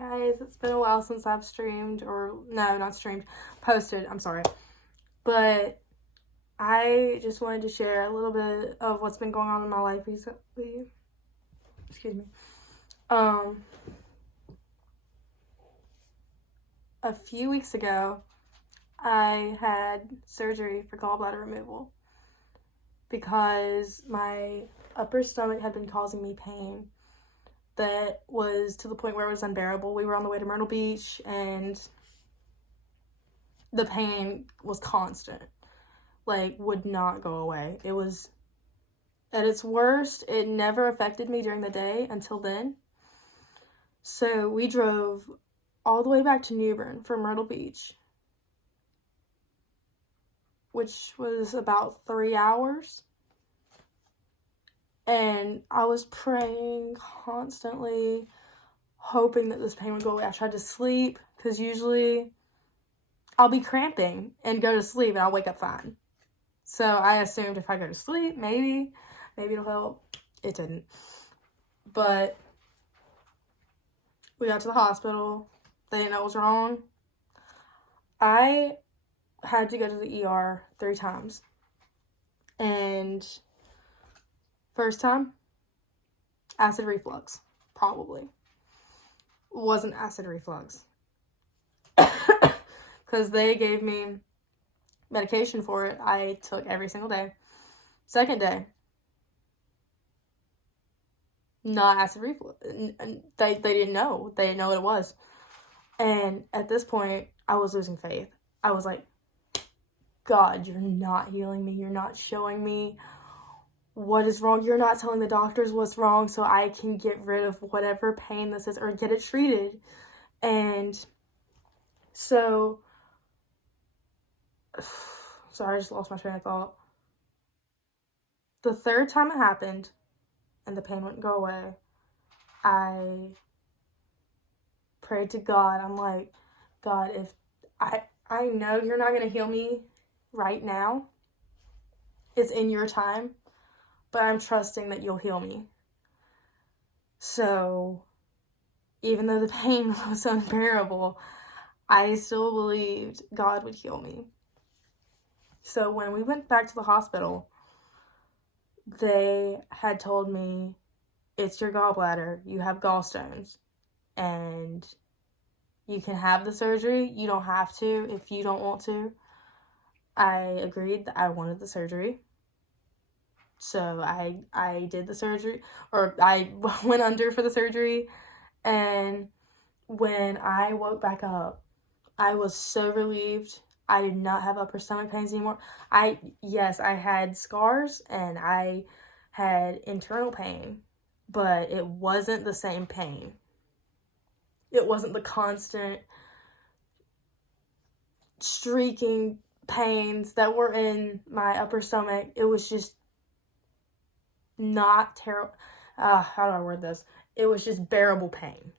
Guys, it's been a while since I've streamed, or no, not streamed, posted, I'm sorry. But I just wanted to share a little bit of what's been going on in my life recently. Excuse me. A few weeks ago, I had surgery for gallbladder removal because my upper stomach had been causing me pain that was to the point where it was unbearable. We were on the way to Myrtle Beach and the pain was constant, like would not go away. It was at its worst. It never affected me during the day until then. So we drove all the way back to New Bern from Myrtle Beach, which was about 3 hours. And I was praying constantly, hoping that this pain would go away. I tried to sleep, because usually I'll be cramping and go to sleep and I'll wake up fine. So I assumed if I go to sleep, maybe it'll help. It didn't. But we got to the hospital. They didn't know what was wrong. I had to go to the ER 3 times. And first time, acid reflux, probably. Wasn't acid reflux. Because they gave me medication for it. I took every single day. Second day, not acid reflux. They didn't know. They didn't know what it was. And at this point, I was losing faith. I was like, God, you're not healing me. You're not showing me what is wrong. You're not telling the doctors what's wrong so I can get rid of whatever pain this is or get it treated. And so, sorry, I just lost my train of thought. The third time it happened and the pain wouldn't go away, I prayed to God. I'm like, God, if I know you're not going to heal me right now. It's in your time, but I'm trusting that you'll heal me. So, even though the pain was unbearable, I still believed God would heal me. So when we went back to the hospital, they had told me, it's your gallbladder, you have gallstones, and you can have the surgery. You don't have to if you don't want to. I agreed that I wanted the surgery. So I did the surgery, or I went under for the surgery. And when I woke back up, I was so relieved. I did not have upper stomach pains anymore. Yes, I had scars and I had internal pain, but it wasn't the same pain. It wasn't the constant streaking pains that were in my upper stomach. It was just not terrible. How do I word this? It was just bearable pain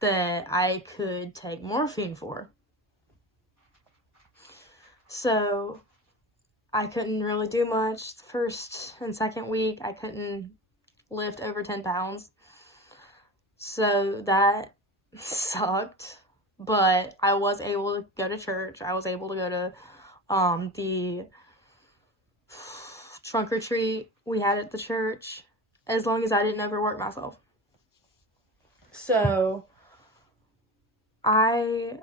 that I could take morphine for. So I couldn't really do much the first and second week. I couldn't lift over 10 pounds. So that sucked. But I was able to go to church. I was able to go to the trunk or treat we had at the church, as long as I didn't overwork myself. So I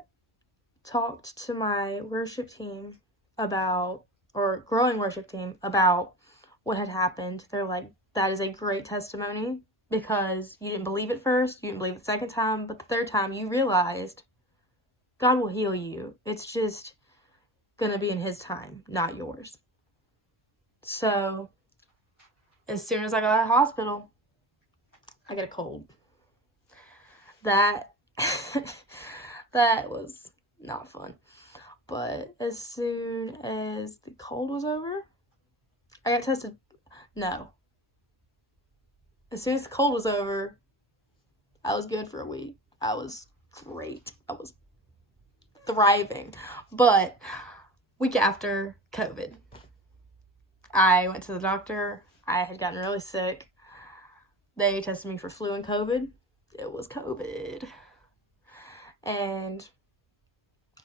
talked to my worship team growing worship team about what had happened. They're like, that is a great testimony, because you didn't believe it first, you didn't believe it the second time, but the third time you realized God will heal you. It's just gonna be in His time, not yours. So as soon as I got out of the hospital, I got a cold. That was not fun. But as soon as the cold was over, I got tested. No. As soon as the cold was over, I was good for a week. I was great. I was thriving. But week after COVID, I went to the doctor. I had gotten really sick. They tested me for flu and COVID. It was COVID. And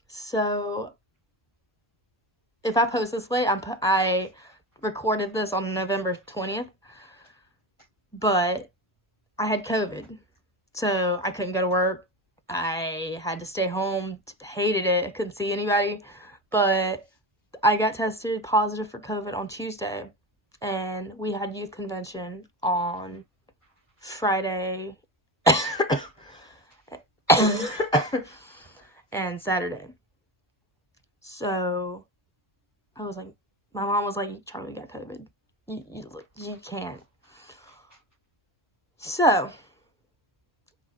so if I post this late, I recorded this on November 20th, but I had COVID, so I couldn't go to work. I had to stay home, hated it, I couldn't see anybody, but I got tested positive for COVID on Tuesday, and we had youth convention on Friday and Saturday. So I was like, my mom was like, Charlie got COVID. You can't. So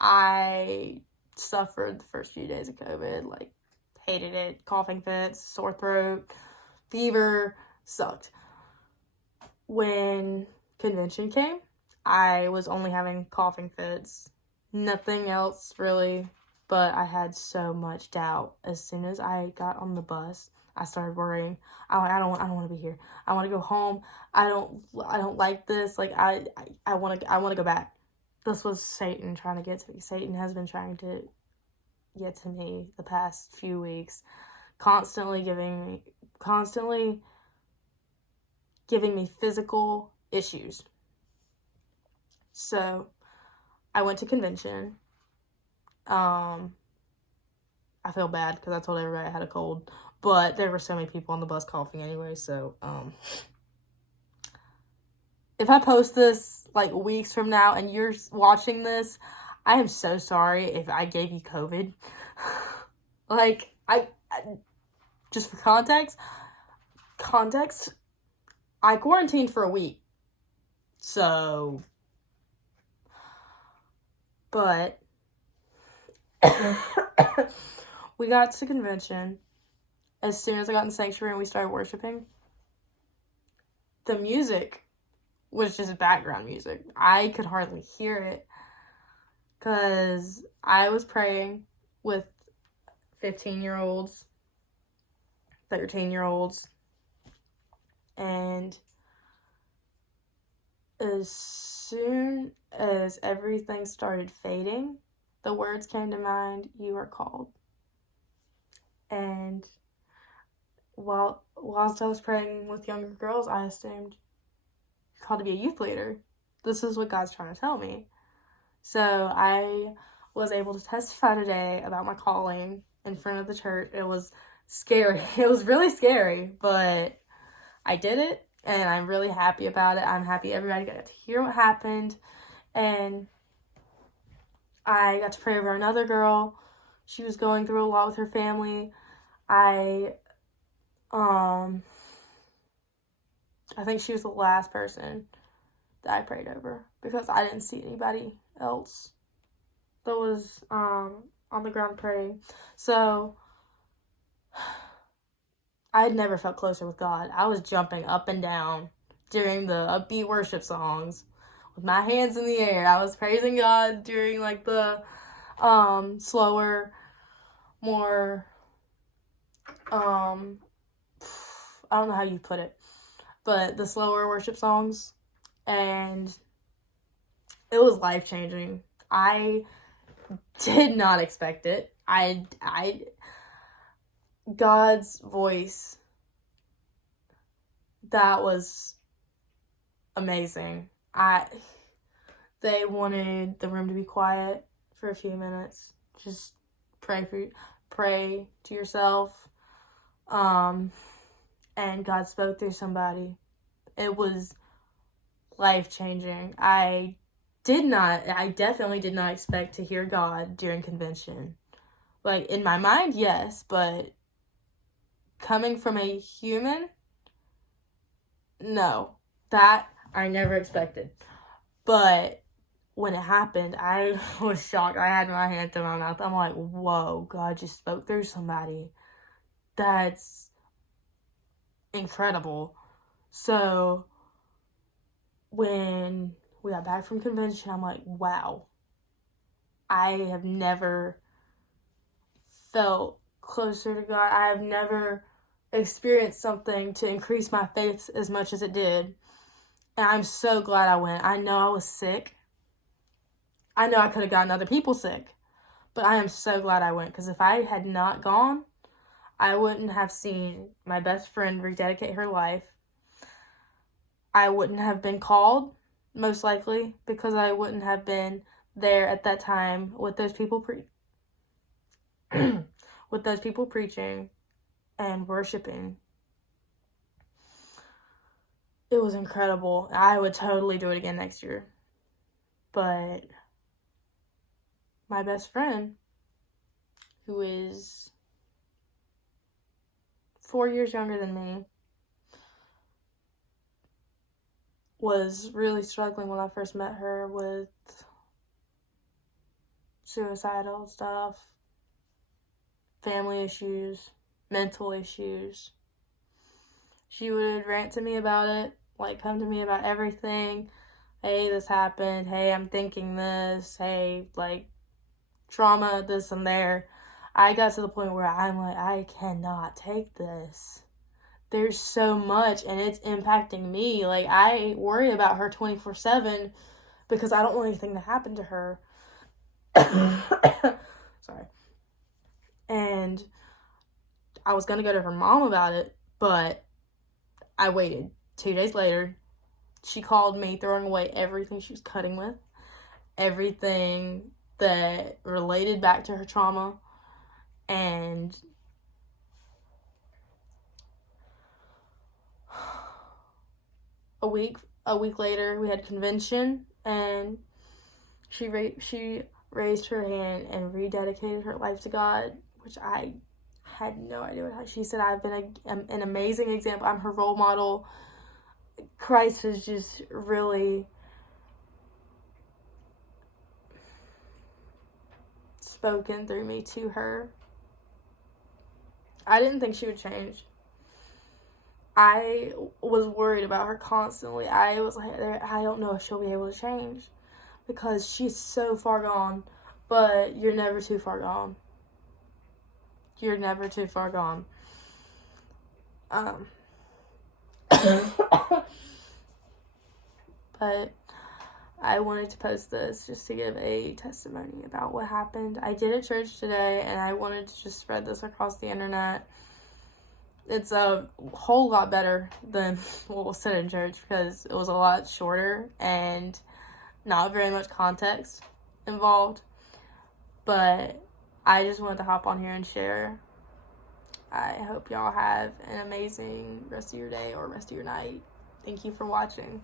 I suffered the first few days of COVID, like hated it, coughing fits, sore throat, fever, sucked. When convention came, I was only having coughing fits, nothing else really, but I had so much doubt. As soon as I got on the bus, I started worrying. I don't want to be here. I want to go home. I don't like this. Like I want to go back. This was Satan trying to get to me. Satan has been trying to get to me the past few weeks, constantly giving me physical issues. So I went to convention. I feel bad because I told everybody I had a cold, but there were so many people on the bus coughing anyway, so if I post this like weeks from now and you're watching this, I am so sorry if I gave you COVID. Like, I just for context, I quarantined for a week. So, but we got to convention. As soon as I got in the sanctuary and we started worshiping, the music was just background music. I could hardly hear it because I was praying with 15-year-olds, 13-year-olds, and as soon as everything started fading, the words came to mind, "You are called." And whilst I was praying with younger girls, I assumed, you're called to be a youth leader. This is what God's trying to tell me. So I was able to testify today about my calling in front of the church. It was scary. It was really scary, but I did it, and I'm really happy about it. I'm happy everybody got to hear what happened, and I got to pray over another girl. She was going through a lot with her family. I think she was the last person that I prayed over because I didn't see anybody else that was on the ground praying. So I had never felt closer with God. I was jumping up and down during the upbeat worship songs with my hands in the air. I was praising God during like the slower, more I don't know how you put it, but the slower worship songs, and it was life-changing. I did not expect it. God's voice, that was amazing. They wanted the room to be quiet for a few minutes. Just pray to yourself. And God spoke through somebody. It was life-changing. I definitely did not expect to hear God during convention. Like, in my mind, yes, but coming from a human, no. That I never expected. But when it happened, I was shocked. I had my hand to my mouth. I'm like, whoa, God just spoke through somebody. That's incredible. So when we got back from convention, I'm like, wow, I have never felt closer to God. I have never experienced something to increase my faith as much as it did. And I'm so glad I went. I know I was sick. I know I could have gotten other people sick. But I am so glad I went, because if I had not gone, I wouldn't have seen my best friend rededicate her life. I wouldn't have been called, most likely, because I wouldn't have been there at that time with those people with those people preaching and worshiping. It was incredible. I would totally do it again next year. But my best friend, who is 4 years younger than me, was really struggling when I first met her with suicidal stuff, family issues, mental issues. She would rant to me about it, like come to me about everything. Hey, this happened. Hey, I'm thinking this. Hey, like trauma, this and there. I got to the point where I'm like, I cannot take this. There's so much and it's impacting me. Like, I worry about her 24/7 because I don't want anything to happen to her. Sorry. And I was going to go to her mom about it, but I waited. 2 days later, she called me throwing away everything she was cutting with, everything that related back to her trauma, and a week later we had convention, and she raised her hand and rededicated her life to God, which I had no idea what. She said, I've been an amazing example. I'm her role model. Christ has just really spoken through me to her. I didn't think she would change. I was worried about her constantly. I was like, I don't know if she'll be able to change because she's so far gone. But you're never too far gone. You're never too far gone. But I wanted to post this just to give a testimony about what happened. I did at church today, and I wanted to just spread this across the internet. It's a whole lot better than what was said in church because it was a lot shorter and not very much context involved. But I just wanted to hop on here and share. I hope y'all have an amazing rest of your day or rest of your night. Thank you for watching.